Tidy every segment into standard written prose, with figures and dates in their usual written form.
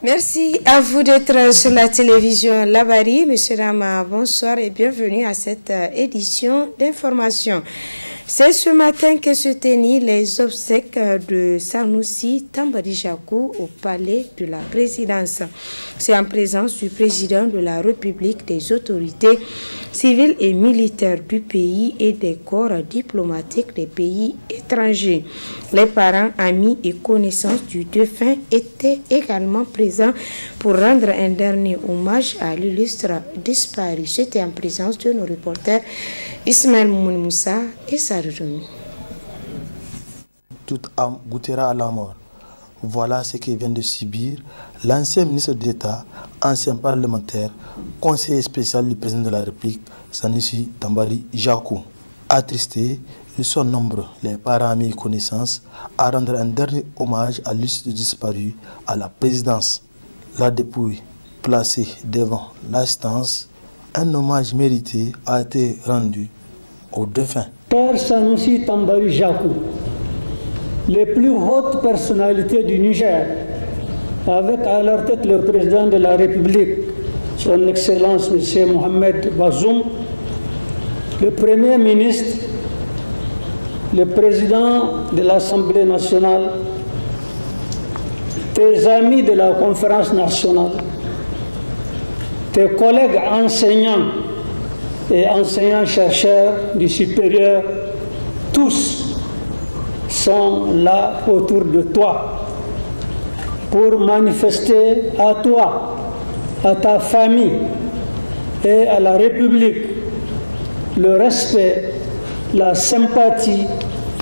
Merci à vous d'être sur la télévision Labari. Monsieur Rama, bonsoir et bienvenue à cette édition d'information. C'est ce matin que se tenaient les obsèques de Sanoussi Tambari Jakou au palais de la présidence. C'est en présence du président de la République, des autorités civiles et militaires du pays et des corps diplomatiques des pays étrangers. Les parents, amis et connaissances du défunt étaient également présents pour rendre un dernier hommage à l'illustre disparu. C'était en présence de nos reporters Ismaël Moussa et Sarudomi. Toute âme goûtera à la mort. Voilà ce que vient de subir l'ancien ministre d'État, ancien parlementaire, conseiller spécial du président de la République, Sanoussi Tambari Jakou. Attristés, ils sont nombreux, les parents, amis et connaissances, à rendre un dernier hommage à l'illustre disparu à la présidence. La dépouille placée devant l'assistance, un hommage mérité a été rendu au défunt. Père Sanoussi Tambari Jakou, les plus hautes personnalités du Niger, avec à leur tête le président de la République, son Excellence M. Mohamed Bazoum, le Premier ministre, le président de l'Assemblée nationale, tes amis de la conférence nationale, tes collègues enseignants et enseignants-chercheurs du supérieur, tous sont là autour de toi pour manifester à toi, à ta famille et à la République le respect, la sympathie,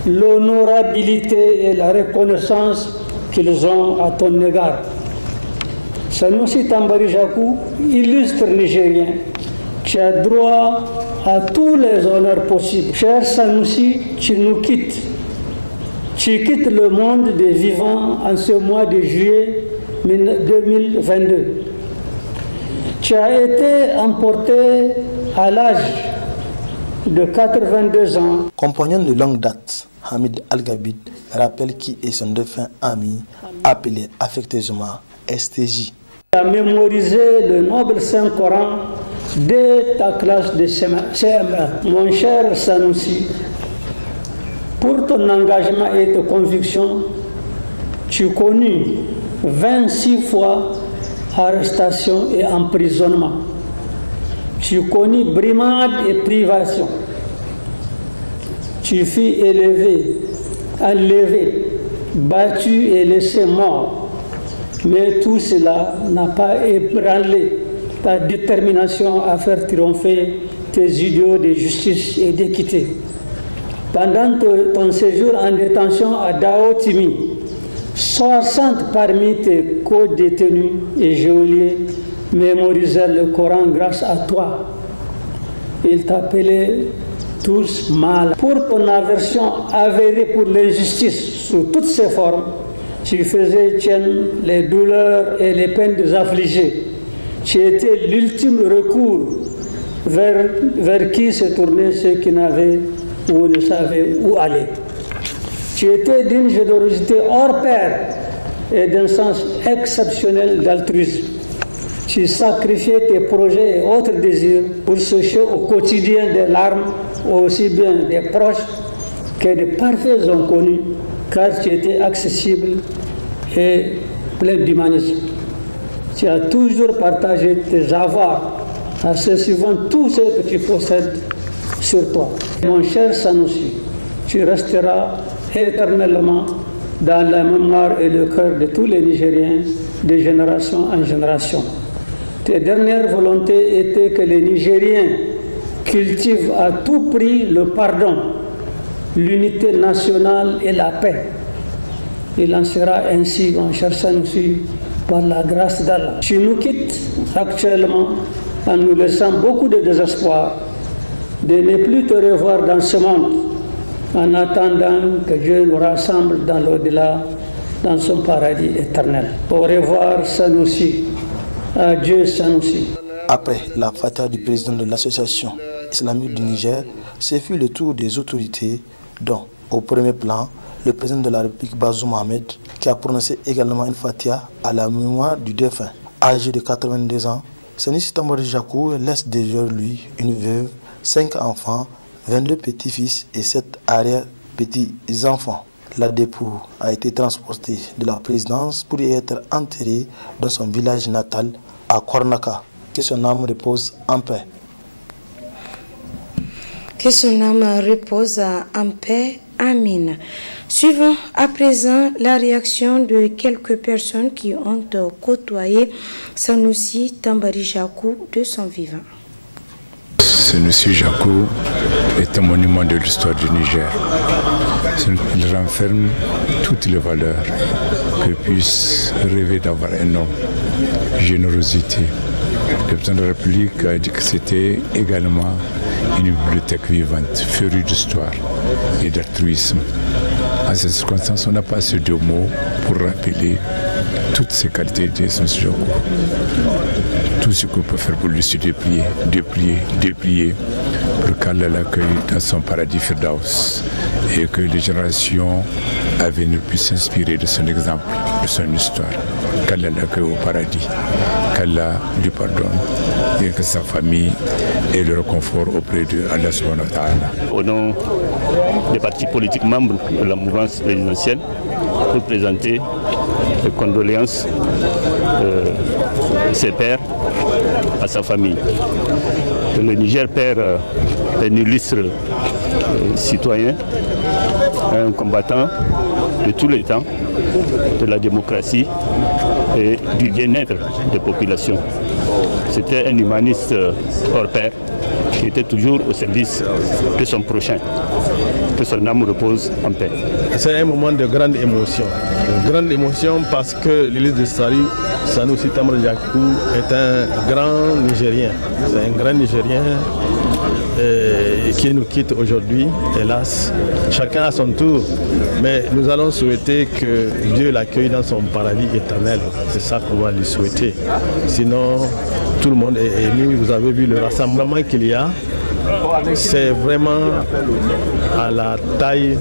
l'honorabilité et la reconnaissance qu'ils ont à ton égard. Sanoussi Tambari Jakou, illustre Nigérien, tu as droit à tous les honneurs possibles. Cher Sanoussi, tu nous quittes. Tu quittes le monde des vivants en ce mois de juillet 2022. Tu as été emporté à l'âge de 82 ans. Compagnon de longue date, Hamid Al-Gabid rappelle qui est son défunt ami, appelé affectueusement STJ. Tu as mémorisé le noble Saint-Coran dès ta classe de CM1. Mon cher Sanoussi, pour ton engagement et tes convictions, tu connus 26 fois arrestation et emprisonnement. Tu connus brimade et privation. Tu fus élevé, enlevé, battu et laissé mort. Mais tout cela n'a pas ébranlé ta détermination à faire triompher tes idéaux de justice et d'équité. Pendant ton séjour en détention à Daotimi, 60 parmi tes co-détenus et geôliers mémorisèrent le Coran grâce à toi. Ils t'appelaient tous mal. Pour ton aversion avérée pour l'injustice sous toutes ses formes, tu faisais tienne les douleurs et les peines des affligés. Tu étais l'ultime recours vers qui se tournaient ceux qui n'avaient ou ne savaient où aller. Tu étais d'une générosité hors pair et d'un sens exceptionnel d'altruisme. Tu sacrifiais tes projets et autres désirs pour sécher au quotidien des larmes, aussi bien des proches que des parfaits inconnus, car tu étais accessible et plein d'humanisme. Tu as toujours partagé tes avoirs en se suivant tout ce que tu possèdes sur toi. Mon cher Sanoussi, tu resteras éternellement dans la mémoire et le cœur de tous les Nigériens de génération en génération. Tes dernières volontés étaient que les Nigériens cultivent à tout prix le pardon, l'unité nationale et la paix. Il en sera ainsi, mon cher Sanoussi, par la grâce d'Allah. Tu nous quittes actuellement en nous laissant beaucoup de désespoir de ne plus te revoir dans ce monde, en attendant que Dieu nous rassemble dans l'au-delà, dans son paradis éternel. Au revoir, Sanoussi. Adieu, Sanoussi. Après la fatale du président de l'association islamique du Niger, ce fut le tour des autorités dont, au premier plan, le président de la République Bazoum Mohamed, qui a prononcé également une fatia à la mémoire du défunt. Âgé de 82 ans, Sanusi Tambadji Jakou laisse derrière lui une veuve, 5 enfants, 22 petits-fils et 7 arrière-petits-enfants. La dépouille a été transportée de la présidence pour y être enterrée dans son village natal à Kornaka. Que son âme repose en paix. Que son âme repose en paix. Amin. Suivons à présent la réaction de quelques personnes qui ont côtoyé Sanusi Tambadji Jakou de son vivant. Sanusi Jakou est un monument de l'histoire du Niger. Il renferme toutes les valeurs que puisse rêver d'avoir un homme. Générosité. Le président de la République a dit que c'était également une bibliothèque vivante, férue d'histoire et d'altruisme. À ces circonstances, on n'a pas assez de mots pour rappeler toutes ces qualités de Sanusi Jakou. Tout ce qu'on peut faire pour lui, c'est déplier pour qu'Allah l'accueille dans son paradis Firdaus et que les générations à venir puissent s'inspirer de son exemple, de son histoire. Qu'Allah l'accueille au paradis, qu'Allah lui pardonne et que sa famille ait le réconfort auprès de Allah subhanahu wa ta'ala. Au nom des partis politiques membres de la mouvance présidentielle, pour présenter les condoléances de ses pères à sa famille. Le Niger perd un illustre citoyen, un combattant de tous les temps, de la démocratie et du bien-être des populations. C'était un humaniste hors pair qui était toujours au service de son prochain. Que son âme repose en paix. C'est un moment de grande émotion. Une grande émotion parce que l'île de Sanusi Tambadji Jakou est un grand Nigérien. C'est un grand Nigérien qui nous quitte aujourd'hui, hélas. Chacun à son tour. Mais nous allons souhaiter que Dieu l'accueille dans son paradis éternel. C'est ça qu'on va lui souhaiter. Sinon, tout le monde est ému. Vous avez vu le rassemblement qu'il y a. C'est vraiment à la taille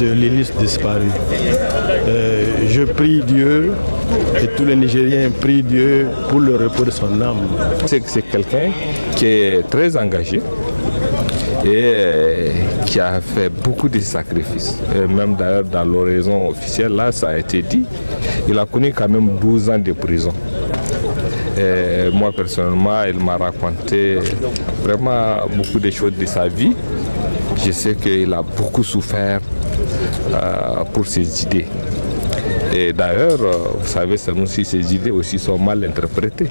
de l'hélice disparue. Je prie Dieu et tous les Nigériens prient Dieu pour le repos de son âme. C'est quelqu'un qui est très engagé et qui a fait beaucoup de sacrifices. Et même d'ailleurs dans l'oraison officielle, là ça a été dit, il a connu quand même 12 ans de prison. Et moi personnellement, il m'a raconté vraiment beaucoup de choses de sa vie. Je sais qu'il a beaucoup souffert pour ses idées. Et d'ailleurs, vous savez, Sanusi, ses idées aussi sont mal interprétées.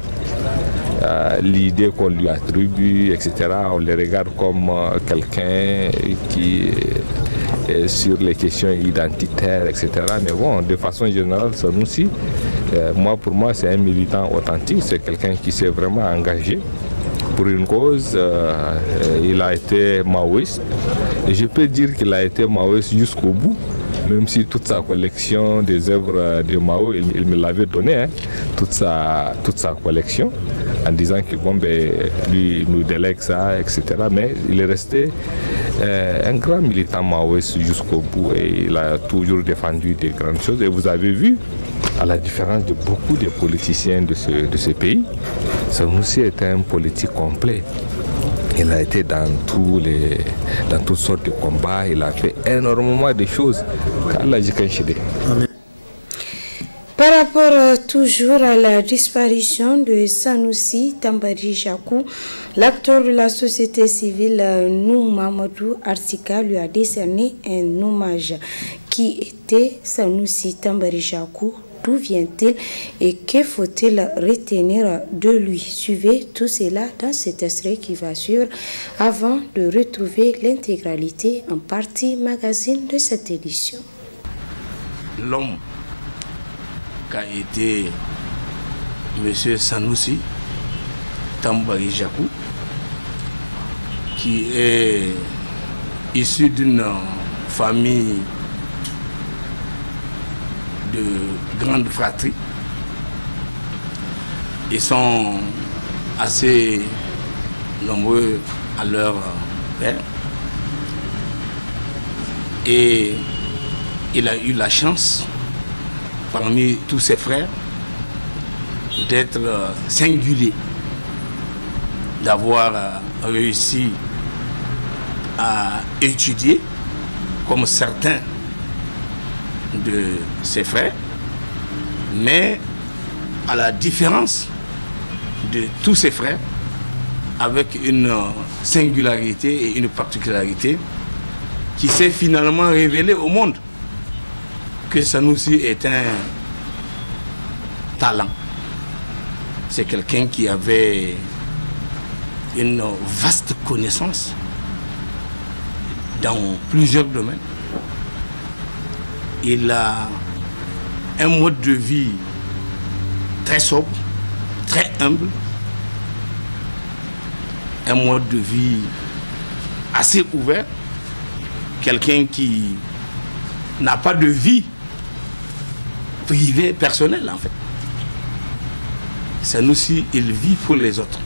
L'idée qu'on lui attribue, etc., on les regarde comme quelqu'un qui est sur les questions identitaires, etc. Mais bon, de façon générale, Sanusi, pour moi, c'est un militant authentique, c'est quelqu'un qui s'est vraiment engagé pour une cause. Il a été maoïste, et je peux dire qu'il a été maoïste jusqu'au bout, même si toute sa collection des œuvres de Mao, il me l'avait donné, hein, toute sa collection, en disant que bon, ben, lui nous délègue ça, etc. Mais il est resté un grand militant maoïste jusqu'au bout et il a toujours défendu des grandes choses. Et vous avez vu, à la différence de beaucoup de politiciens de ce pays, Sanusi était un politique complet. Il a été dans toutes sortes de combats, il a fait énormément de choses. Par rapport toujours à la disparition de Sanusi Tambadji Jakou, l'acteur de la société civile Nou Mamadou Arsika lui a décerné un hommage. Qui était Sanusi Tambadji Jakou? D'où vient-il et que faut-il retenir de lui? Suivez tout cela dans cet extrait qui va suivre avant de retrouver l'intégralité en partie magazine de cette édition. L'homme qu'a été M. Sanusi Tambadji Jakou, qui est issu d'une famille de grande fratrie. Ils sont assez nombreux à leur père. Et il il a eu la chance, parmi tous ses frères, d'être singulier, d'avoir réussi à étudier comme certains de ses frères, mais à la différence de tous ses frères, avec une singularité et une particularité qui s'est finalement révélée au monde, que Sanoussi est un talent. C'est quelqu'un qui avait une vaste connaissance dans plusieurs domaines. Il a un mode de vie très sobre, très humble, un mode de vie assez ouvert, quelqu'un qui n'a pas de vie privée, personnelle en fait. Sanoussi, il vit pour les autres.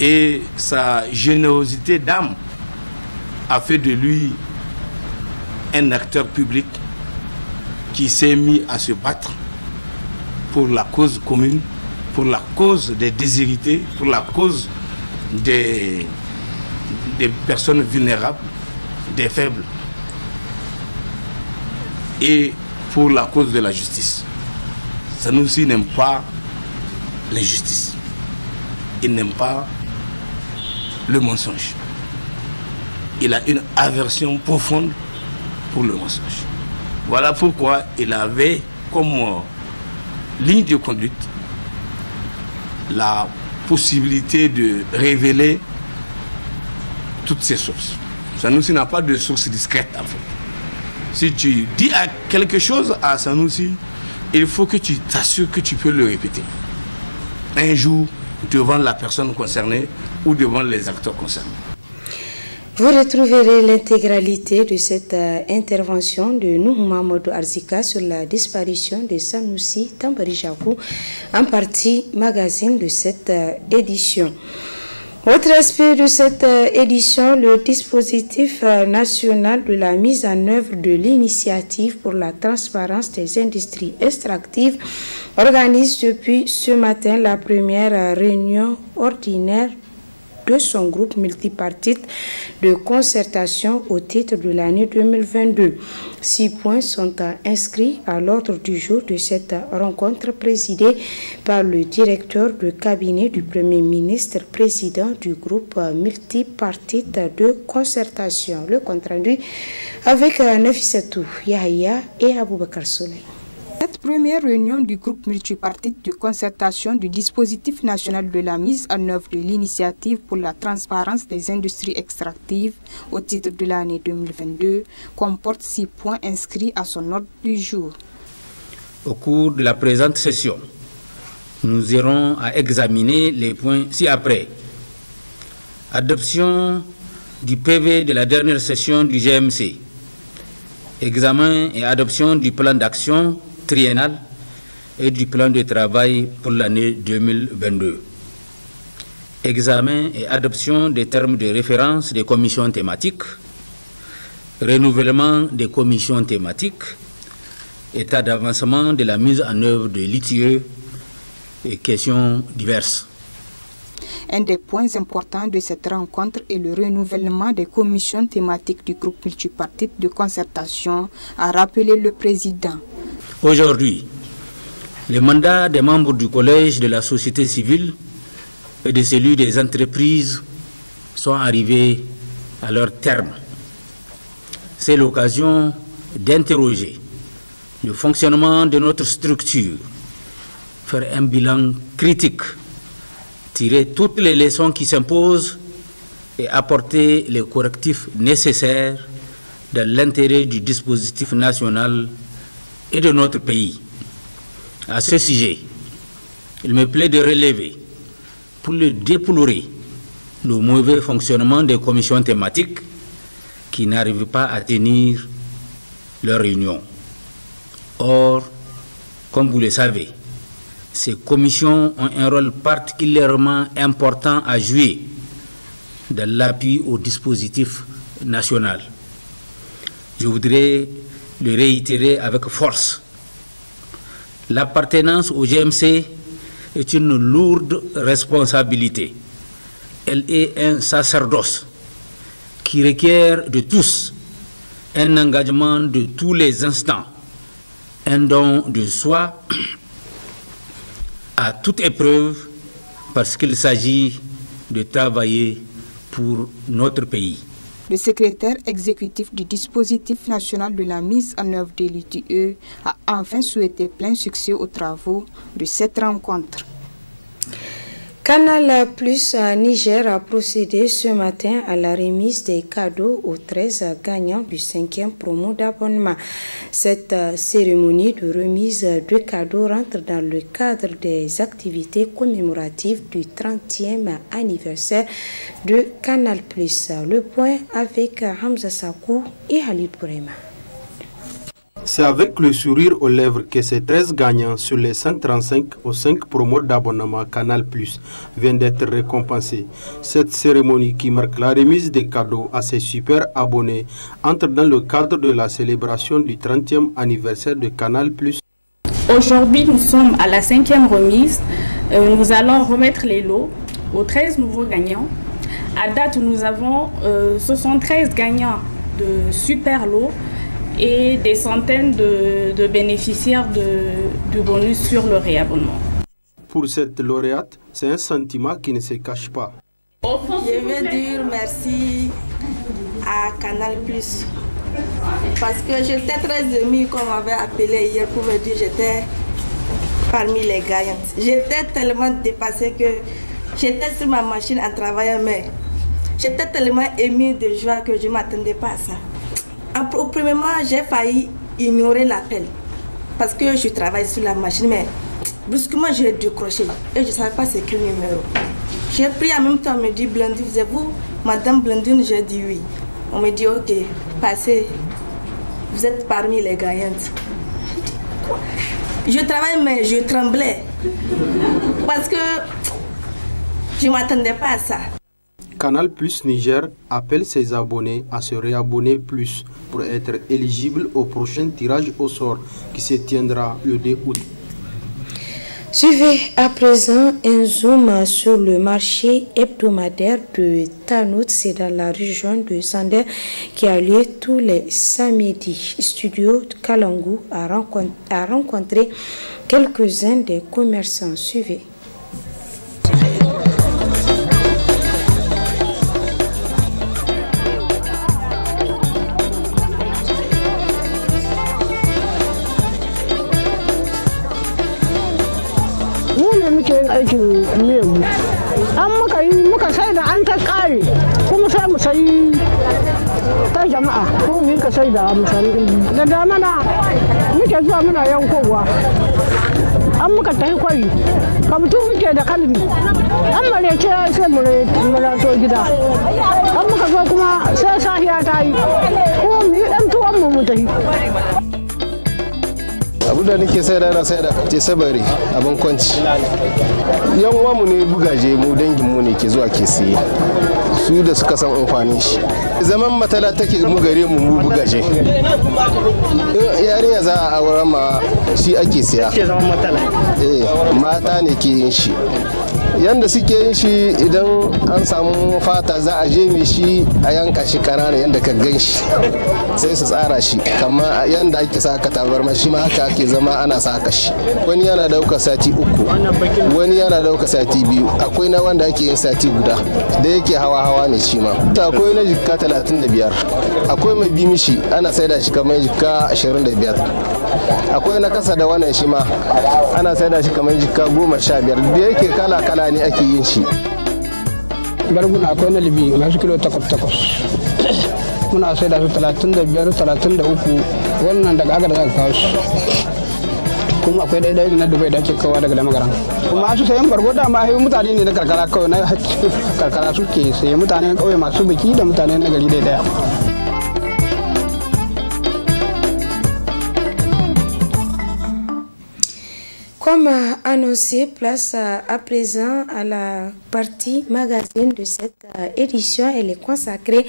Et sa générosité d'âme a fait de lui un acteur public qui s'est mis à se battre pour la cause commune, pour la cause des déshérités, pour la cause des personnes vulnérables, des faibles, et pour la cause de la justice. Sanoussi n'aime pas l'injustice. Il n'aime pas le mensonge. Il a une aversion profonde pour le mensonge. Voilà pourquoi il avait comme ligne de conduite la possibilité de révéler toutes ses sources. Sanoussi n'a pas de source discrète en fait. Si tu dis quelque chose à Sanoussi, il faut que tu t'assures que tu peux le répéter. Un jour, devant la personne concernée ou devant les acteurs concernés. Vous retrouverez l'intégralité de cette intervention de Nuhu Mamadou Arzika sur la disparition de Sanoussi Tambari Jakou, en partie magazine de cette édition. Autre aspect de cette édition, le dispositif national de la mise en œuvre de l'initiative pour la transparence des industries extractives organise depuis ce matin la première réunion ordinaire de son groupe multipartite de concertation au titre de l'année 2022. 6 points sont inscrits à l'ordre du jour de cette rencontre présidée par le directeur de cabinet du Premier ministre, président du groupe multipartite de concertation. Le compte rendu avec Nafissatou Yahya et Aboubakar Soleil. Cette première réunion du groupe multipartite de concertation du dispositif national de la mise en œuvre de l'initiative pour la transparence des industries extractives au titre de l'année 2022 comporte 6 points inscrits à son ordre du jour. Au cours de la présente session, nous irons à examiner les points ci-après. Adoption du PV de la dernière session du GMC. Examen et adoption du plan d'action triennal et du plan de travail pour l'année 2022. Examen et adoption des termes de référence des commissions thématiques, renouvellement des commissions thématiques, état d'avancement de la mise en œuvre de l'ITIE et questions diverses. Un des points importants de cette rencontre est le renouvellement des commissions thématiques du groupe multipartite de concertation, a rappelé le président. Aujourd'hui, les mandats des membres du collège de la société civile et de celui des entreprises sont arrivés à leur terme. C'est l'occasion d'interroger le fonctionnement de notre structure, faire un bilan critique, tirer toutes les leçons qui s'imposent et apporter les correctifs nécessaires dans l'intérêt du dispositif national et de notre pays. À ce sujet, il me plaît de relever, pour le déplorer, le mauvais fonctionnement des commissions thématiques qui n'arrivent pas à tenir leur réunion. Or, comme vous le savez, ces commissions ont un rôle particulièrement important à jouer dans l'appui au dispositif national. je voudrais le réitérer avec force. L'appartenance au GMC est une lourde responsabilité. Elle est un sacerdoce qui requiert de tous un engagement de tous les instants, un don de soi à toute épreuve, parce qu'il s'agit de travailler pour notre pays. Le secrétaire exécutif du dispositif national de la mise en œuvre de l'ITE a enfin souhaité plein succès aux travaux de cette rencontre. Canal Plus Niger a procédé ce matin à la remise des cadeaux aux 13 gagnants du 5e promo d'abonnement. Cette cérémonie de remise de cadeaux rentre dans le cadre des activités commémoratives du 30e anniversaire de Canal Plus. Le point avec Hamza Sakou et Halid Bourema. C'est avec le sourire aux lèvres que ces 13 gagnants sur les 135 aux 5 promos d'abonnement Canal Plus viennent d'être récompensés. Cette cérémonie qui marque la remise des cadeaux à ces super abonnés entre dans le cadre de la célébration du 30e anniversaire de Canal Plus. Aujourd'hui, nous sommes à la 5e remise. Nous allons remettre les lots aux 13 nouveaux gagnants. À date, nous avons 73 gagnants de super lots et des centaines de bénéficiaires de bonus sur le réabonnement. Pour cette lauréate, c'est un sentiment qui ne se cache pas. Je veux dire merci à Canal Plus parce que j'étais très émue qu'on m'avait appelé hier pour me dire que j'étais parmi les gagnantes. J'étais tellement dépassée que j'étais sur ma machine en travaillant, mais j'étais tellement émue de joie que je ne m'attendais pas à ça. Au premier moment, j'ai failli ignorer l'appel parce que je travaille sur la machine, mais brusquement j'ai décroché et je ne savais pas c'est quel numéro. J'ai pris en même temps, on me dit Blandine, vous, Madame Blandine, j'ai dit oui. On me dit ok, passez, vous êtes parmi les gagnantes. Je travaille mais je tremblais parce que je ne m'attendais pas à ça. Canal Plus Niger appelle ses abonnés à se réabonner plus pour être éligibles au prochain tirage au sort qui se tiendra le 2 août. Suivez à présent un zoom sur le marché hebdomadaire de Tanout, c'est dans la région de Sander qui a lieu tous les samedis. Studio Kalangu a rencontré quelques-uns des commerçants. Suivez. aikin miyanmu an muka sai da an ta kare kuma sai mu sai ta jama'a ko mu ka sai da mu sai da damana muke zuwa muna yankowa an muka tafi kwari kabutu muke da kalmi an marece sai mu rato gida an muka zo kuma sai sahiya ta yi ko mu yi dan tuwon mu tafi. abu da nake sai da sai da ce sabari abin kwanci yan uwanmu ne bugaje mu dangin mu ne ke zuwa ke siye su da suka san amfanin shi zaman matala take mu gare mu bugaje yarinya za a aure ma shi ake siya mata ne ke yin shi yanda suke yin shi idan an samu fata za a je mai shi a yanka shi kanana yanda ka gan shi sai su tsara shi kamar yanda ake saka tabarma shi ma haka ake zama ana saka shi wani yana dauka sati 3 wani yana dauka sati 2 akwai na wanda ake yin sati guda da yake hawa ne shi ma akwai na jikka 35 akwai mai bi mishi ana saida shi kamar jikka 25 akwai na kasa da wannan shi ma ana saida shi kamar jikka 15 da yake kala ne ake yin shi. Barguna akwai na libi masu kilo 8 muna sai da su 35-33 wannan daga agar da kawo su kuma akwai daidai na dubai da ake kawo daga da magaran kuma su sayan bargo da ma mutane ne na karkara kawai na karkara suke sayan mutane kauye masu biki da mutane na gari daidaya. Comme annoncé, place à présent à la partie magazine de cette édition. Elle est consacrée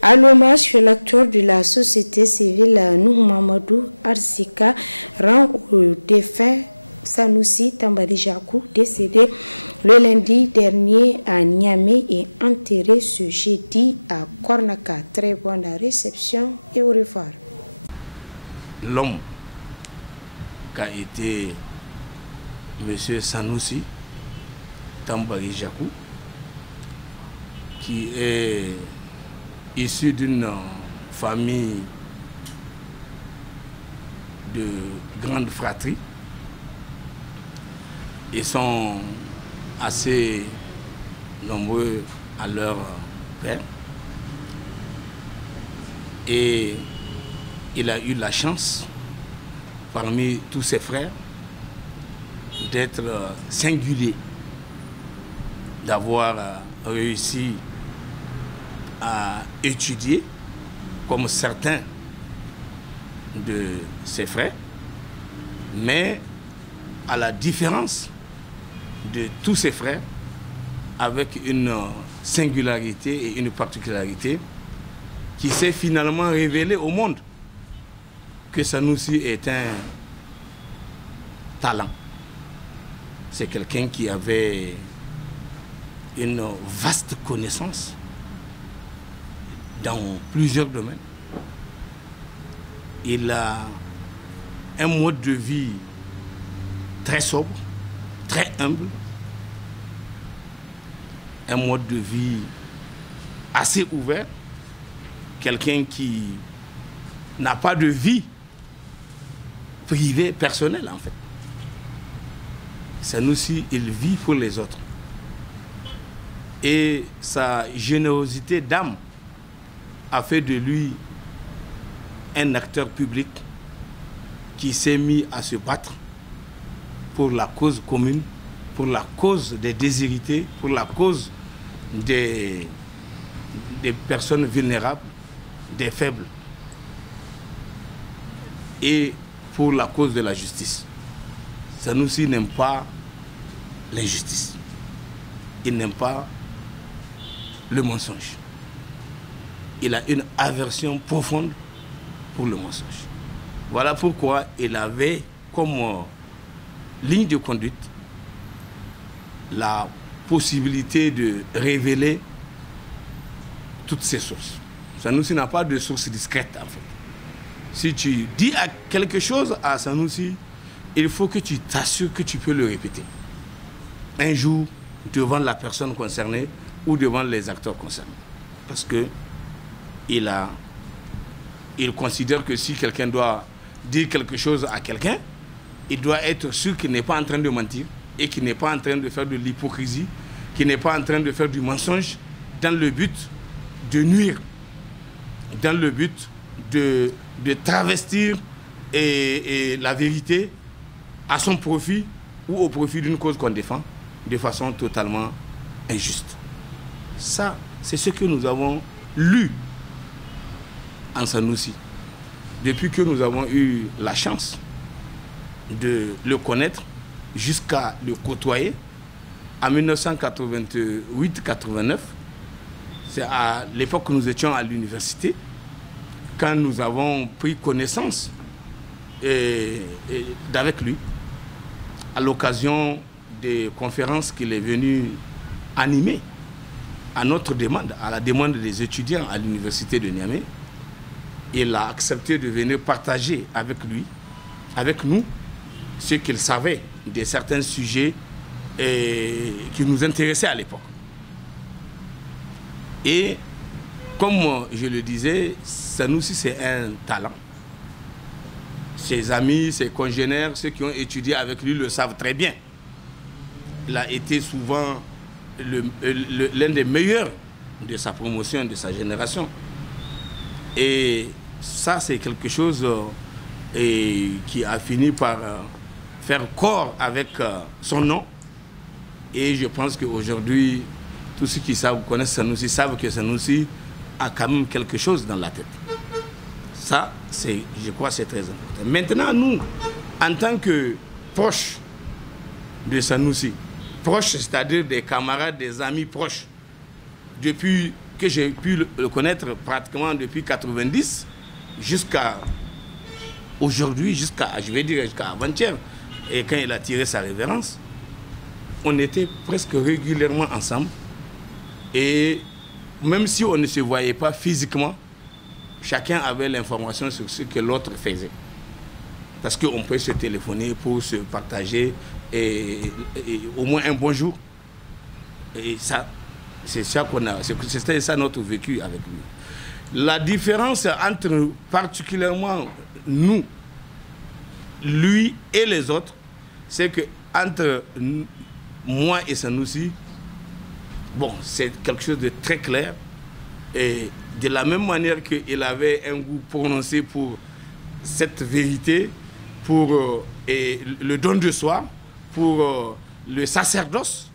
à l'hommage que l'acteur de la société civile Nuhu Mamadou Arzika rend au défunt Sanoussi Tambari Jakou, décédé le lundi dernier à Niamey et enterré ce jeudi à Kornaka. Très bonne réception et au revoir. L'homme qu'a été Monsieur Sanoussi Tambari Jakou, qui est issu d'une famille de grande fratrie. Ils sont assez nombreux à leur père. Et il a eu la chance, parmi tous ses frères, d'être singulier, d'avoir réussi à étudier comme certains de ses frères, mais à la différence de tous ses frères, avec une singularité et une particularité qui s'est finalement révélée au monde, que Sanoussi est un talent. C'est quelqu'un qui avait une vaste connaissance dans plusieurs domaines. Il a un mode de vie très sobre, très humble, un mode de vie assez ouvert, quelqu'un qui n'a pas de vie privée, personnelle en fait. Sanoussi, il vit pour les autres. Et sa générosité d'âme a fait de lui un acteur public qui s'est mis à se battre pour la cause commune, pour la cause des déshérités, pour la cause des personnes vulnérables, des faibles, et pour la cause de la justice. Sanoussi n'aime pas l'injustice. Il n'aime pas le mensonge. Il a une aversion profonde pour le mensonge. Voilà pourquoi il avait comme ligne de conduite la possibilité de révéler toutes ses sources. Sanoussi n'a pas de source discrète en fait. Si tu dis quelque chose à Sanoussi, il faut que tu t'assures que tu peux le répéter. Un jour, devant la personne concernée ou devant les acteurs concernés. Parce que il considère que si quelqu'un doit dire quelque chose à quelqu'un, il doit être sûr qu'il n'est pas en train de mentir et qu'il n'est pas en train de faire de l'hypocrisie, qu'il n'est pas en train de faire du mensonge dans le but de nuire, dans le but de travestir et la vérité à son profit ou au profit d'une cause qu'on défend de façon totalement injuste. Ça, c'est ce que nous avons lu en Sanoussi. Depuis que nous avons eu la chance de le connaître jusqu'à le côtoyer, en 1988-89, c'est à l'époque que nous étions à l'université, quand nous avons pris connaissance d'avec lui, à l'occasion des conférences qu'il est venu animer à notre demande, à la demande des étudiants à l'université de Niamey. Il a accepté de venir partager avec lui, avec nous, ce qu'il savait de certains sujets qui nous intéressaient à l'époque. Et comme je le disais, Sanoussi c'est un talent. Ses amis, ses congénères, ceux qui ont étudié avec lui le savent très bien. Il a été souvent l'un des meilleurs de sa promotion, de sa génération. Et ça, c'est quelque chose qui a fini par faire corps avec son nom. Et je pense qu'aujourd'hui, tous ceux qui connaissent Sanoussi savent que Sanoussi a quand même quelque chose dans la tête. Ça, je crois que c'est très important. Maintenant, nous, en tant que proches de Sanoussi, proches, c'est-à-dire des camarades, des amis proches, depuis que j'ai pu le connaître pratiquement depuis 90 jusqu'à aujourd'hui, jusqu'à avant-hier, et quand il a tiré sa révérence, on était presque régulièrement ensemble. Et même si on ne se voyait pas physiquement, chacun avait l'information sur ce que l'autre faisait. Parce qu'on peut se téléphoner pour se partager et au moins un bonjour. Et ça, c'est ça qu'on a, c'était ça notre vécu avec lui. La différence entre particulièrement nous, lui et les autres, c'est que entre moi et Sanoussi, bon, c'est quelque chose de très clair. Et de la même manière qu'il avait un goût prononcé pour cette vérité, pour le don de soi, pour le sacerdoce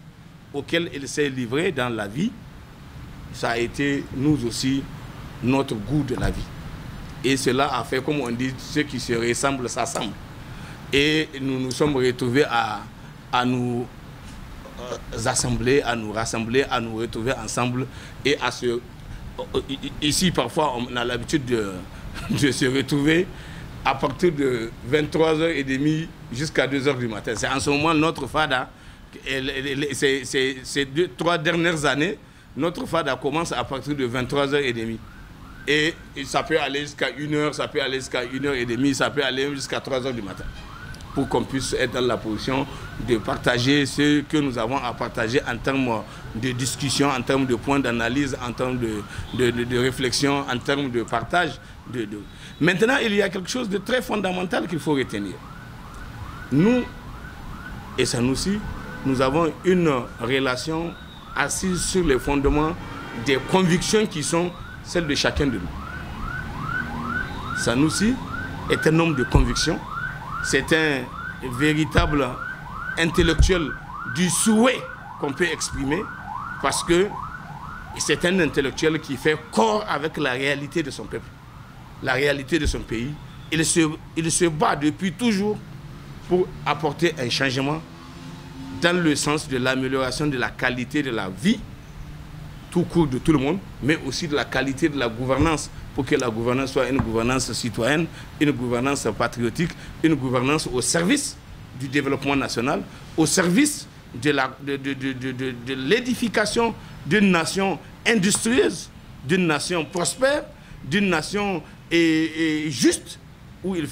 auquel il s'est livré dans la vie, ça a été nous aussi notre goût de la vie. Et cela a fait, comme on dit, ceux qui se ressemblent s'assemblent. Et nous nous sommes retrouvés à nous assembler, à nous rassembler, à nous retrouver ensemble et à se... Ici, parfois, on a l'habitude de se retrouver à partir de 23h30 jusqu'à 2h du matin. C'est en ce moment notre FADA, ces 2-3 dernières années, notre FADA commence à partir de 23h30. Et ça peut aller jusqu'à 1h, ça peut aller jusqu'à 1h30, ça peut aller jusqu'à 3h du matin. Pour qu'on puisse être dans la position de partager ce que nous avons à partager en termes de discussion, en termes de points d'analyse, en termes de réflexion, en termes de partage. Maintenant, il y a quelque chose de très fondamental qu'il faut retenir. Nous, et Sanoussi, nous avons une relation assise sur les fondements des convictions qui sont celles de chacun de nous. Sanoussi est un homme de conviction. C'est un véritable intellectuel du souhait qu'on peut exprimer parce que c'est un intellectuel qui fait corps avec la réalité de son peuple, la réalité de son pays. Il se bat depuis toujours pour apporter un changement dans le sens de l'amélioration de la qualité de la vie tout court de tout le monde, mais aussi de la qualité de la gouvernance, pour que la gouvernance soit une gouvernance citoyenne, une gouvernance patriotique, une gouvernance au service du développement national, au service de l'édification d'une nation industrieuse, d'une nation prospère, d'une nation juste, où on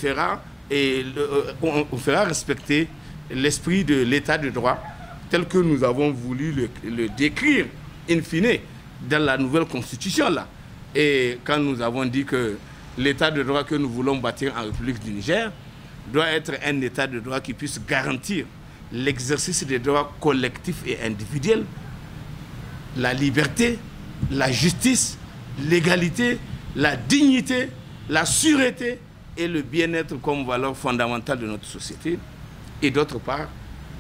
fera respecter l'esprit de l'état de droit tel que nous avons voulu le décrire in fine dans la nouvelle constitution là. Et quand nous avons dit que l'état de droit que nous voulons bâtir en République du Niger doit être un état de droit qui puisse garantir l'exercice des droits collectifs et individuels, la liberté, la justice, l'égalité, la dignité, la sûreté et le bien-être comme valeur fondamentale de notre société. Et d'autre part,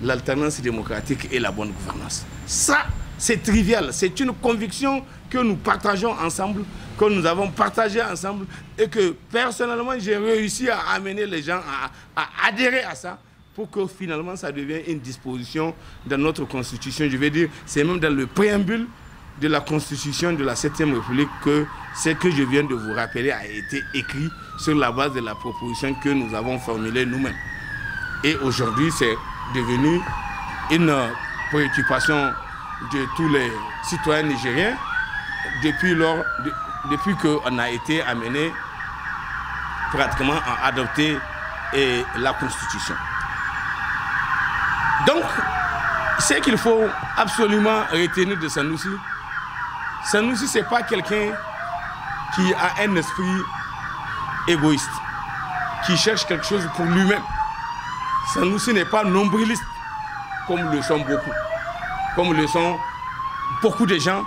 l'alternance démocratique et la bonne gouvernance. Ça, c'est trivial, c'est une conviction que nous partageons ensemble, que nous avons partagé ensemble et que personnellement j'ai réussi à amener les gens à adhérer à ça pour que finalement ça devienne une disposition dans notre constitution. Je veux dire, c'est même dans le préambule de la constitution de la 7e République que ce que je viens de vous rappeler a été écrit sur la base de la proposition que nous avons formulée nous-mêmes. Et aujourd'hui, c'est devenu une préoccupation de tous les citoyens nigériens depuis qu'on a été amené pratiquement à adopter la Constitution. Donc, ce qu'il faut absolument retenir de Sanoussi, Sanoussi, ce n'est pas quelqu'un qui a un esprit égoïste, qui cherche quelque chose pour lui-même. Sanoussi n'est pas nombriliste, comme le sont beaucoup. Comme le sont beaucoup de gens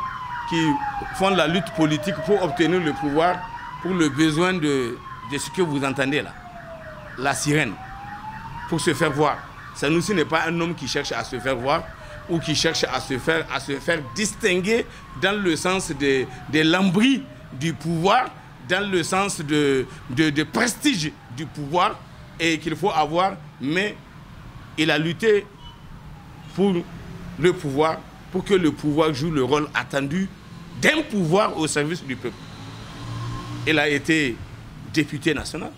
qui font la lutte politique pour obtenir le pouvoir pour le besoin de ce que vous entendez là. La sirène, pour se faire voir. Sanoussi n'est pas un homme qui cherche à se faire voir ou qui cherche à se faire distinguer dans le sens de lambris du pouvoir, dans le sens de prestige du pouvoir et qu'il faut avoir, mais il a lutté pour le pouvoir, pour que le pouvoir joue le rôle attendu d'un pouvoir au service du peuple. Il a été député national.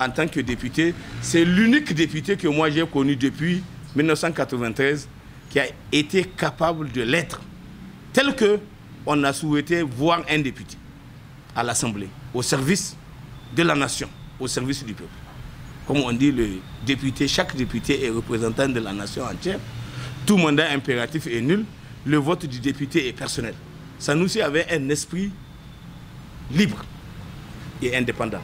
En tant que député, c'est l'unique député que moi j'ai connu depuis 1993 qui a été capable de l'être, tel que on a souhaité voir un député à l'Assemblée, au service de la nation, au service du peuple. Comme on dit, le député, chaque député est représentant de la nation entière. Tout mandat impératif est nul. Le vote du député est personnel. Sanoussi avait un esprit libre et indépendant.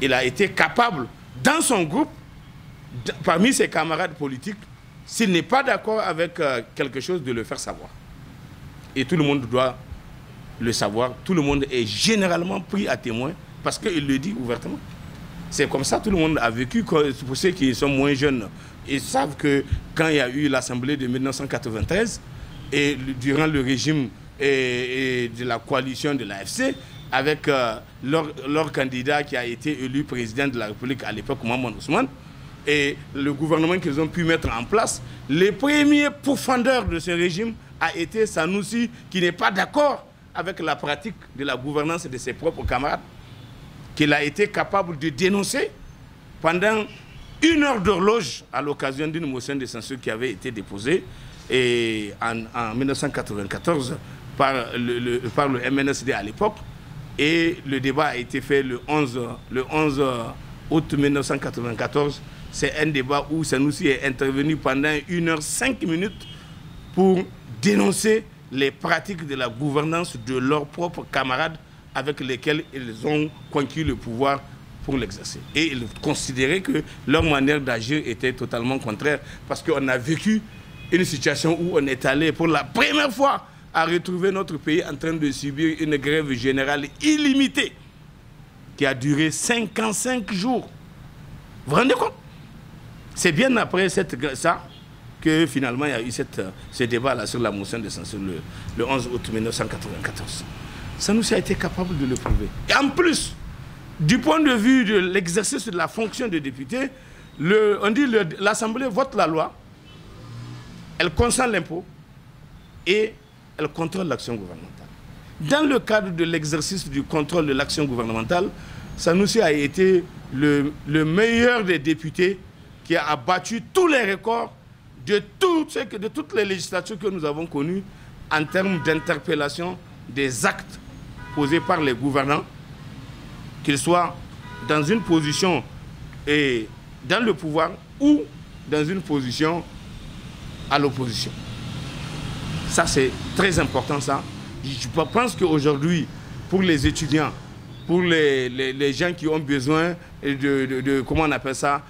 Il a été capable, dans son groupe, parmi ses camarades politiques, s'il n'est pas d'accord avec quelque chose, de le faire savoir. Et tout le monde doit le savoir. Tout le monde est généralement pris à témoin parce qu'il le dit ouvertement. C'est comme ça, tout le monde a vécu. Pour ceux qui sont moins jeunes, ils savent que quand il y a eu l'Assemblée de 1993, et durant le régime de la coalition de l'AFC, avec leur candidat qui a été élu président de la République à l'époque, Mohamed Ousmane, et le gouvernement qu'ils ont pu mettre en place, les premiers pourfendeurs de ce régime a été Sanoussi, qui n'est pas d'accord avec la pratique de la gouvernance de ses propres camarades, qu'il a été capable de dénoncer pendant 1 heure d'horloge à l'occasion d'une motion de censure qui avait été déposée en 1994 par le MNSD à l'époque. Et le débat a été fait le 11 août 1994. C'est un débat où Sanoussi est intervenu pendant 1h05 pour dénoncer les pratiques de la gouvernance de leurs propres camarades avec lesquels ils ont conquis le pouvoir pour l'exercer. Et ils considéraient que leur manière d'agir était totalement contraire parce qu'on a vécu une situation où on est allé pour la première fois à retrouver notre pays en train de subir une grève générale illimitée qui a duré 55 jours. Vous vous rendez compte? C'est bien après ça que finalement il y a eu ce débat-là sur la motion de censure le 11 août 1994. Sanoussi a été capable de le prouver. Et en plus, du point de vue de l'exercice de la fonction de député, on dit que l'Assemblée vote la loi, elle consent l'impôt et elle contrôle l'action gouvernementale. Dans le cadre de l'exercice du contrôle de l'action gouvernementale, Sanoussi a été le meilleur des députés qui a battu tous les records de toutes les législatures que nous avons connues en termes d'interpellation des actes posés par les gouvernants, qu'ils soient dans une position et dans le pouvoir ou dans une position à l'opposition. Ça, c'est très important, ça. Je pense qu'aujourd'hui, pour les étudiants, pour les gens qui ont besoin comment on appelle ça,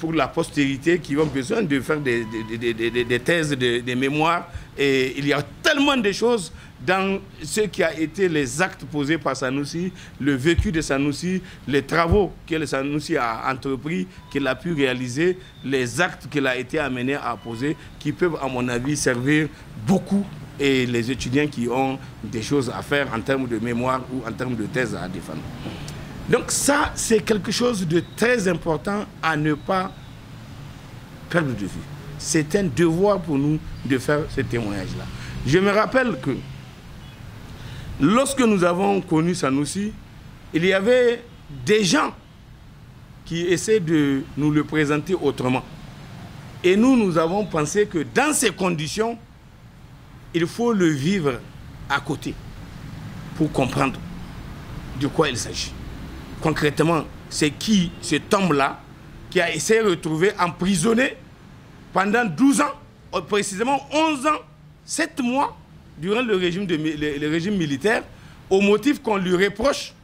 pour la postérité, qui ont besoin de faire des thèses, des mémoires, et il y a tellement de choses dans ce qui a été les actes posés par Sanoussi, le vécu de Sanoussi, les travaux que Sanoussi a entrepris, qu'il a pu réaliser, les actes qu'il a été amené à poser, qui peuvent, à mon avis, servir beaucoup et les étudiants qui ont des choses à faire en termes de mémoire ou en termes de thèse à défendre. Donc ça, c'est quelque chose de très important à ne pas perdre de vue. C'est un devoir pour nous de faire ce témoignage-là. Je me rappelle que lorsque nous avons connu Sanoussi, il y avait des gens qui essaient de nous le présenter autrement. Et nous avons pensé que dans ces conditions, il faut le vivre à côté pour comprendre de quoi il s'agit. Concrètement, c'est qui cet homme-là qui a essayé de retrouver emprisonné pendant 12 ans, précisément 11 ans, 7 mois, durant le régime militaire, au motif qu'on lui reproche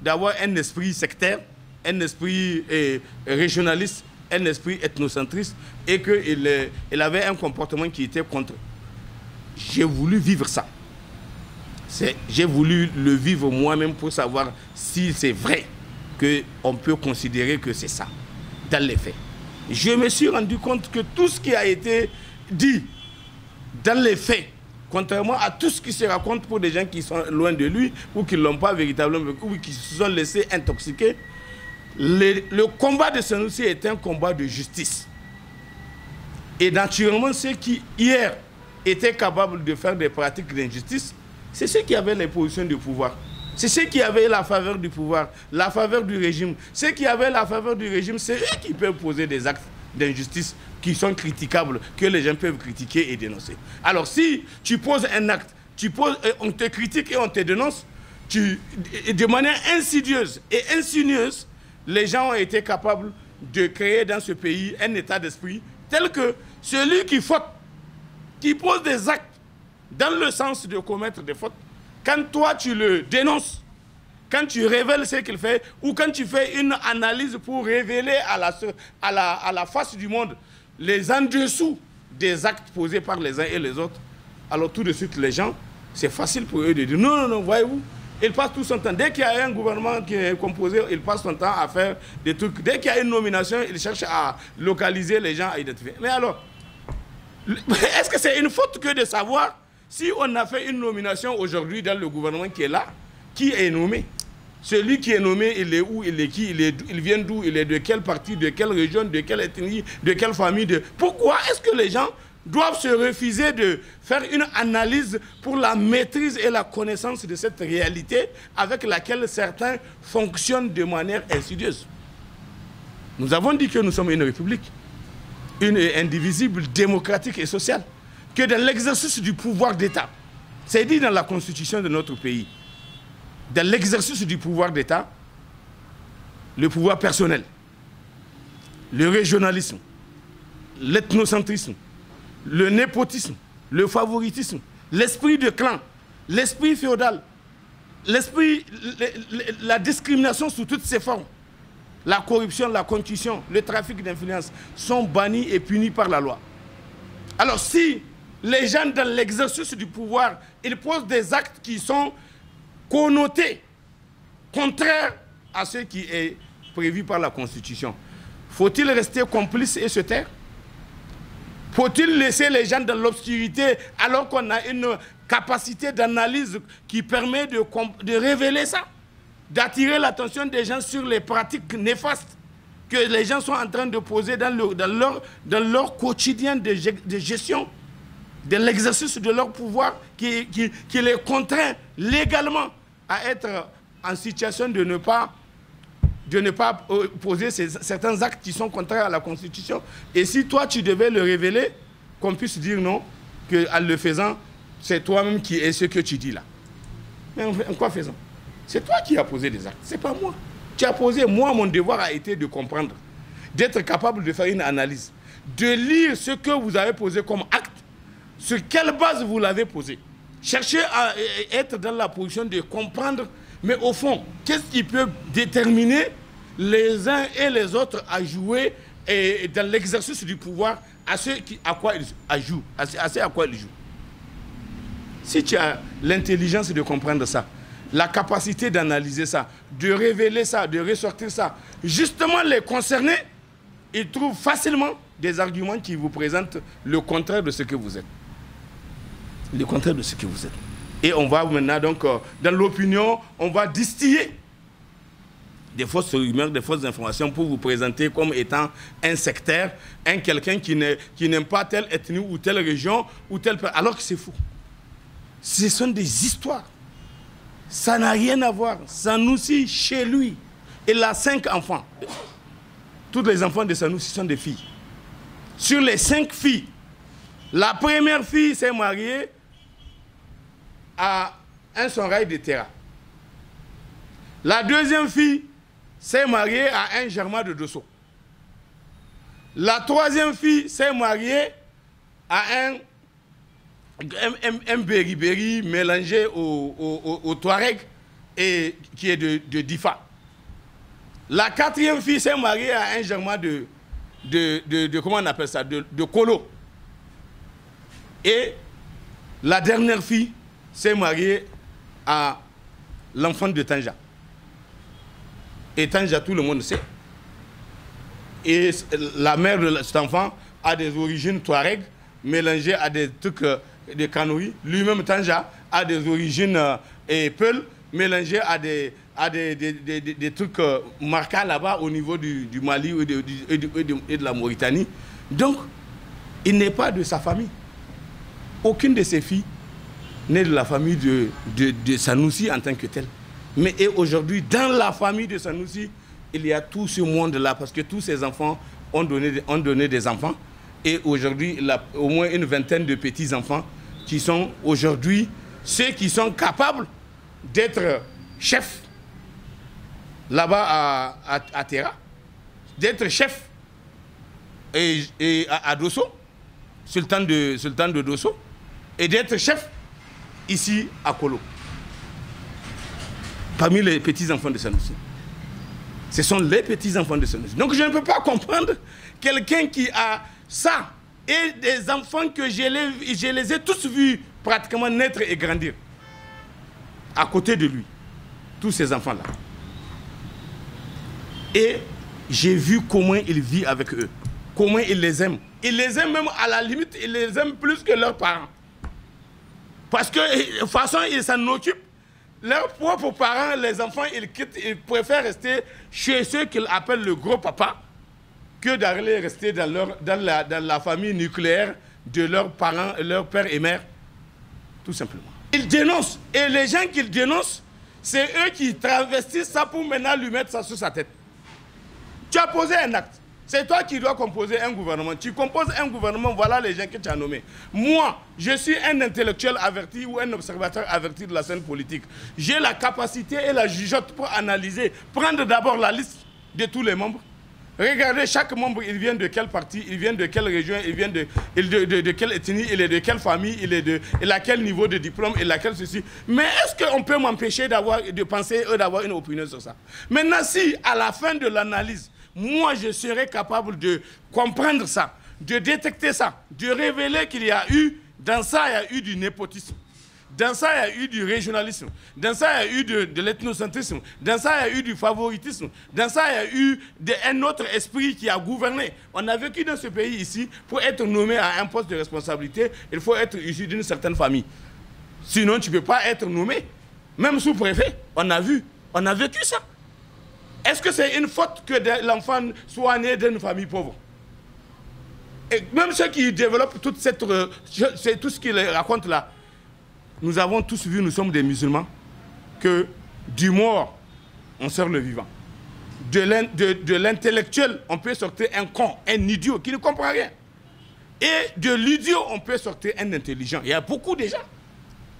d'avoir un esprit sectaire, un esprit régionaliste, un esprit ethnocentriste, et qu'il avait un comportement qui était contre. J'ai voulu vivre ça. J'ai voulu le vivre moi-même pour savoir si c'est vrai qu'on peut considérer que c'est ça, dans les faits. Je me suis rendu compte que tout ce qui a été dit dans les faits, contrairement à tout ce qui se raconte pour des gens qui sont loin de lui, ou qui ne l'ont pas véritablement, ou qui se sont laissés intoxiquer, le combat de Sanoussi est un combat de justice. Et naturellement, ceux qui, hier, étaient capables de faire des pratiques d'injustice, c'est ceux qui avaient les positions de pouvoir. C'est ceux qui avaient la faveur du pouvoir, la faveur du régime. Ceux qui avaient la faveur du régime, c'est eux qui peuvent poser des actes d'injustice qui sont critiquables, que les gens peuvent critiquer et dénoncer. Alors si tu poses un acte, on te critique et on te dénonce, de manière insidieuse et insinueuse, les gens ont été capables de créer dans ce pays un état d'esprit tel que celui qui faute, qui pose des actes dans le sens de commettre des fautes, quand toi tu le dénonces, quand tu révèles ce qu'il fait, ou quand tu fais une analyse pour révéler à la face du monde les en-dessous des actes posés par les uns et les autres, alors tout de suite les gens, c'est facile pour eux de dire non, non, non, voyez-vous, il passe tout son temps. Dès qu'il y a un gouvernement qui est composé, il passe son temps à faire des trucs. Dès qu'il y a une nomination, il cherche à localiser les gens, à identifier. Mais alors, est-ce que c'est une faute que de savoir si on a fait une nomination aujourd'hui dans le gouvernement qui est là, qui est nommé? Celui qui est nommé, il est où, il est qui, il vient d'où, il est de quel parti, de quelle région, de quelle ethnie, de quelle famille. Pourquoi est-ce que les gens doivent se refuser de faire une analyse pour la maîtrise et la connaissance de cette réalité avec laquelle certains fonctionnent de manière insidieuse? Nous avons dit que nous sommes une république, une indivisible, démocratique et sociale, que dans l'exercice du pouvoir d'État, c'est dit dans la constitution de notre pays, dans l'exercice du pouvoir d'État, le pouvoir personnel, le régionalisme, l'ethnocentrisme, le népotisme, le favoritisme, l'esprit de clan, l'esprit féodal, la discrimination sous toutes ses formes, la corruption, la concussion, le trafic d'influence sont bannis et punis par la loi. Alors si les gens dans l'exercice du pouvoir, ils posent des actes qui sont connotés, contraires à ce qui est prévu par la Constitution, faut-il rester complice et se taire? Faut-il laisser les gens dans l'obscurité alors qu'on a une capacité d'analyse qui permet de révéler ça, d'attirer l'attention des gens sur les pratiques néfastes que les gens sont en train de poser dans leur quotidien de gestion, de l'exercice de leur pouvoir qui les contraint légalement à être en situation de ne pas poser certains actes qui sont contraires à la Constitution. Et si toi, tu devais le révéler, qu'on puisse dire non, qu'en le faisant, c'est toi-même qui es ce que tu dis là. Mais en quoi faisant? C'est toi qui as posé des actes, c'est pas moi. Tu as posé, moi, mon devoir a été de comprendre, d'être capable de faire une analyse, de lire ce que vous avez posé comme acte, sur quelle base vous l'avez posé. Cherchez à être dans la position de comprendre, mais au fond, qu'est-ce qui peut déterminer les uns et les autres à jouer dans l'exercice du pouvoir à ce à quoi ils jouent, Si tu as l'intelligence de comprendre ça, la capacité d'analyser ça, de révéler ça, de ressortir ça, justement les concernés, ils trouvent facilement des arguments qui vous présentent le contraire de ce que vous êtes. Le contraire de ce que vous êtes. Et on va maintenant donc, dans l'opinion, on va distiller des fausses rumeurs, des fausses informations pour vous présenter comme étant un sectaire, quelqu'un qui n'aime pas telle ethnie ou telle région, ou telle... alors que c'est faux. Ce sont des histoires. Ça n'a rien à voir. Sanoussi, chez lui, il a 5 enfants. Tous les enfants de Sanoussi sont des filles. Sur les 5 filles, la première fille s'est mariée à un Songhai de Terra. La deuxième fille s'est mariée à un Germain de Dosso. La troisième fille s'est mariée à un Beriberi mélangé au Touareg et qui est de Difa. La quatrième fille s'est mariée à un Germain de comment on appelle ça, de Kolo. Et la dernière fille s'est mariée à l'enfant de Tanja. Et Tanja, tout le monde sait. Et la mère de cet enfant a des origines Touareg, mélangées à des trucs de Kanoui. Lui-même, Tanja, a des origines Peul, mélangées à des trucs marquants là-bas au niveau du Mali et de la Mauritanie. Donc, Il n'est pas de sa famille. Aucune de ses filles n'est de la famille de Sanoussi en tant que telle. Mais aujourd'hui, dans la famille de Sanoussi, il y a tout ce monde-là, parce que tous ces enfants ont donné des enfants. Et aujourd'hui, il y a au moins une vingtaine de petits-enfants qui sont aujourd'hui ceux qui sont capables d'être chefs là-bas à Terra, d'être chef à Dosso, sultan de Dosso, et d'être chef ici à Kolo, parmi les petits-enfants de Sanoussi. Ce sont les petits-enfants de Sanoussi. Donc je ne peux pas comprendre quelqu'un qui a ça et des enfants que je les ai tous vus pratiquement naître et grandir à côté de lui. Tous ces enfants-là. Et j'ai vu comment il vit avec eux. Comment il les aime. Il les aime même à la limite, il les aime plus que leurs parents. Parce que de toute façon, ils s'en occupent. Leurs propres parents, les enfants, ils quittent, ils préfèrent rester chez ceux qu'ils appellent le gros papa que d'aller rester dans la famille nucléaire de leurs parents, leurs pères et mères. Tout simplement. Ils dénoncent. Et les gens qu'ils dénoncent, c'est eux qui travestissent ça pour maintenant lui mettre ça sur sa tête. Tu as posé un acte. C'est toi qui dois composer un gouvernement. Tu composes un gouvernement, voilà les gens que tu as nommés. Moi, je suis un intellectuel averti ou un observateur averti de la scène politique. J'ai la capacité et la jugeote pour analyser, prendre d'abord la liste de tous les membres. Regardez chaque membre, il vient de quel parti, il vient de quelle région, il vient de quelle ethnie, il est de quelle famille, il a quel niveau de diplôme, il a quel ceci. Mais est-ce qu'on peut m'empêcher de penser, d'avoir une opinion sur ça? Maintenant, si à la fin de l'analyse, moi je serais capable de comprendre ça, de détecter ça, de révéler qu'il y a eu, dans ça il y a eu du népotisme. Dans ça, il y a eu du régionalisme. Dans ça, il y a eu de l'ethnocentrisme. Dans ça, il y a eu du favoritisme. Dans ça, il y a eu un autre esprit qui a gouverné. On a vécu dans ce pays ici, pour être nommé à un poste de responsabilité, il faut être issu d'une certaine famille. Sinon, tu ne peux pas être nommé. Même sous-préfet, on a vu. On a vécu ça. Est-ce que c'est une faute que l'enfant soit né d'une famille pauvre? Et même ceux qui développent toute cette... c'est tout ce qu'ils racontent là. Nous avons tous vu, nous sommes des musulmans, que du mort, on sort le vivant. De l'intellectuel, on peut sortir un con, un idiot qui ne comprend rien. Et de l'idiot, on peut sortir un intelligent. Il y a beaucoup de gens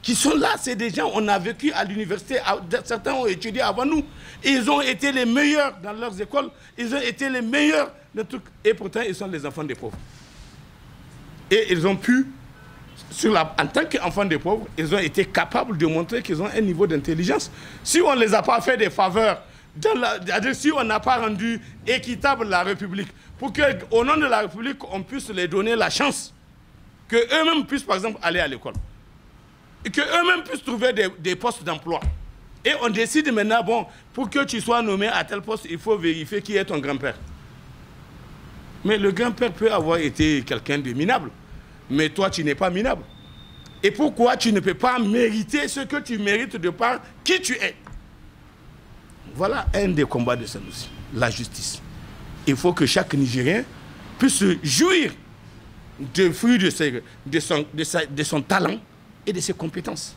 qui sont là. C'est des gens, on a vécu à l'université, certains ont étudié avant nous. Ils ont été les meilleurs dans leurs écoles, ils ont été les meilleurs de tout. Et pourtant, ils sont les enfants des pauvres. Et ils ont pu... en tant qu'enfants des pauvres, ils ont été capables de montrer qu'ils ont un niveau d'intelligence. Si on ne les a pas fait des faveurs, si on n'a pas rendu équitable la République, pour qu'au nom de la République, on puisse les donner la chance, qu'eux-mêmes puissent par exemple aller à l'école, et qu'eux-mêmes puissent trouver des postes d'emploi. Et on décide maintenant, bon, pour que tu sois nommé à tel poste, il faut vérifier qui est ton grand-père. Mais le grand-père peut avoir été quelqu'un de minable. Mais toi, tu n'es pas minable. Et pourquoi tu ne peux pas mériter ce que tu mérites de par qui tu es? Voilà un des combats de Sanoussi, la justice. Il faut que chaque Nigérien puisse jouir des fruits de son talent et de ses compétences.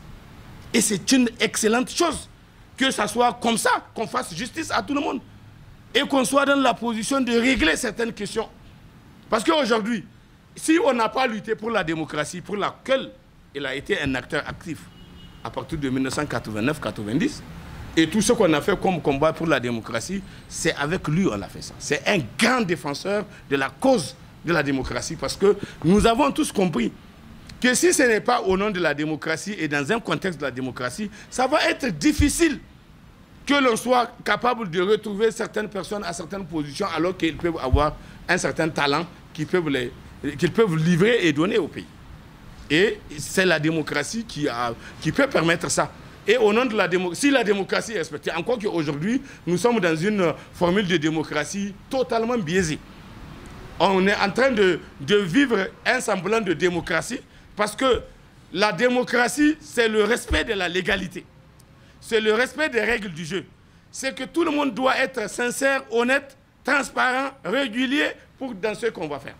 Et c'est une excellente chose que ça soit comme ça, qu'on fasse justice à tout le monde. Et qu'on soit dans la position de régler certaines questions. Parce qu'aujourd'hui, si on n'a pas lutté pour la démocratie, pour laquelle il a été un acteur actif à partir de 1989-90, et tout ce qu'on a fait comme combat pour la démocratie, c'est avec lui qu'on a fait ça. C'est un grand défenseur de la cause de la démocratie, parce que nous avons tous compris que si ce n'est pas au nom de la démocratie et dans un contexte de la démocratie, ça va être difficile que l'on soit capable de retrouver certaines personnes à certaines positions alors qu'ils peuvent avoir un certain talent qu'ils peuvent livrer et donner au pays. Et c'est la démocratie qui peut permettre ça. Et au nom de la démocratie, si la démocratie est respectée, encore qu'aujourd'hui, nous sommes dans une formule de démocratie totalement biaisée. On est en train de vivre un semblant de démocratie parce que la démocratie, c'est le respect de la légalité. C'est le respect des règles du jeu. C'est que tout le monde doit être sincère, honnête, transparent, régulier dans ce qu'on va faire.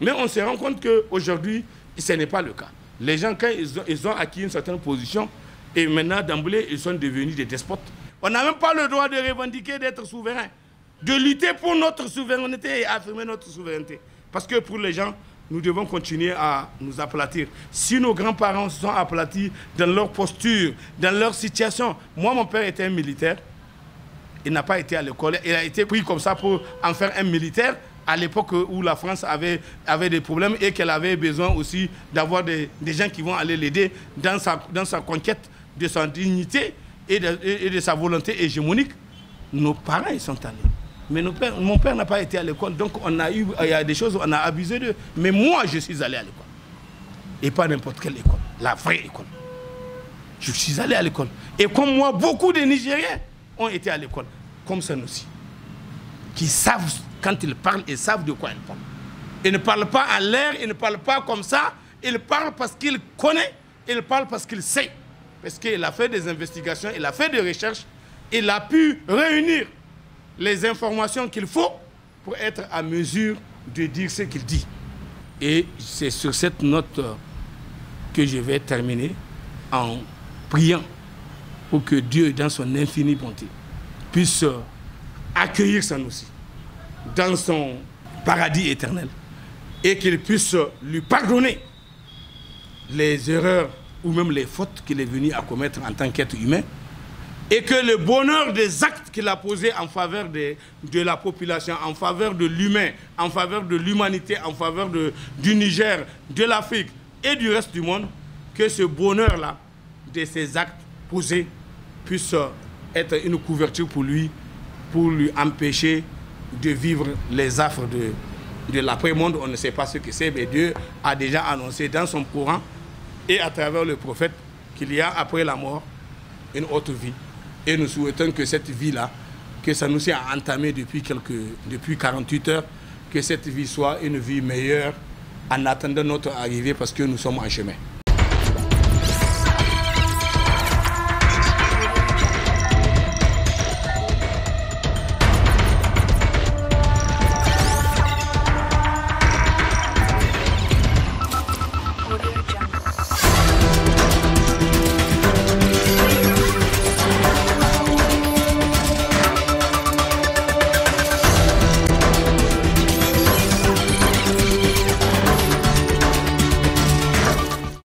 Mais on se rend compte qu'aujourd'hui, ce n'est pas le cas. Les gens, quand ils ont acquis une certaine position, et maintenant, d'emblée, ils sont devenus des despotes. On n'a même pas le droit de revendiquer d'être souverain, de lutter pour notre souveraineté et affirmer notre souveraineté. Parce que pour les gens, nous devons continuer à nous aplatir. Si nos grands-parents se sont aplatis dans leur posture, dans leur situation. Moi, mon père était un militaire. Il n'a pas été à l'école. Il a été pris comme ça pour en faire un militaire à l'époque où la France avait des problèmes et qu'elle avait besoin aussi d'avoir des gens qui vont aller l'aider dans sa conquête de sa dignité et de sa volonté hégémonique. Nos parents, ils sont allés. Mais mon père n'a pas été à l'école, donc il y a des choses où on a abusé d'eux. Mais moi, je suis allé à l'école. Et pas n'importe quelle école, la vraie école. Je suis allé à l'école. Et comme moi, beaucoup de Nigériens ont été à l'école, comme Sanusi, qui savent, quand ils parlent, ils savent de quoi ils parlent. Ils ne parlent pas en l'air, ils ne parlent pas comme ça, ils parlent parce qu'ils connaissent, ils parlent parce qu'ils savent. Parce qu'il a fait des investigations, il a fait des recherches, il a pu réunir les informations qu'il faut pour être à mesure de dire ce qu'il dit. Et c'est sur cette note que je vais terminer en priant pour que Dieu, dans son infinie bonté, puisse accueillir Sanusi dans son paradis éternel et qu'il puisse lui pardonner les erreurs ou même les fautes qu'il est venu à commettre en tant qu'être humain, et que le bonheur des actes qu'il a posés en faveur de la population, en faveur de l'humain, en faveur de l'humanité, en faveur du Niger, de l'Afrique et du reste du monde, que ce bonheur-là, de ces actes posés, puisse être une couverture pour lui empêcher de vivre les affres de l'après-monde. On ne sait pas ce que c'est, mais Dieu a déjà annoncé dans son Coran et à travers le prophète qu'il y a après la mort une autre vie. Et nous souhaitons que cette vie-là, que Sanusi a entamée depuis 48 heures, que cette vie soit une vie meilleure en attendant notre arrivée parce que nous sommes en chemin.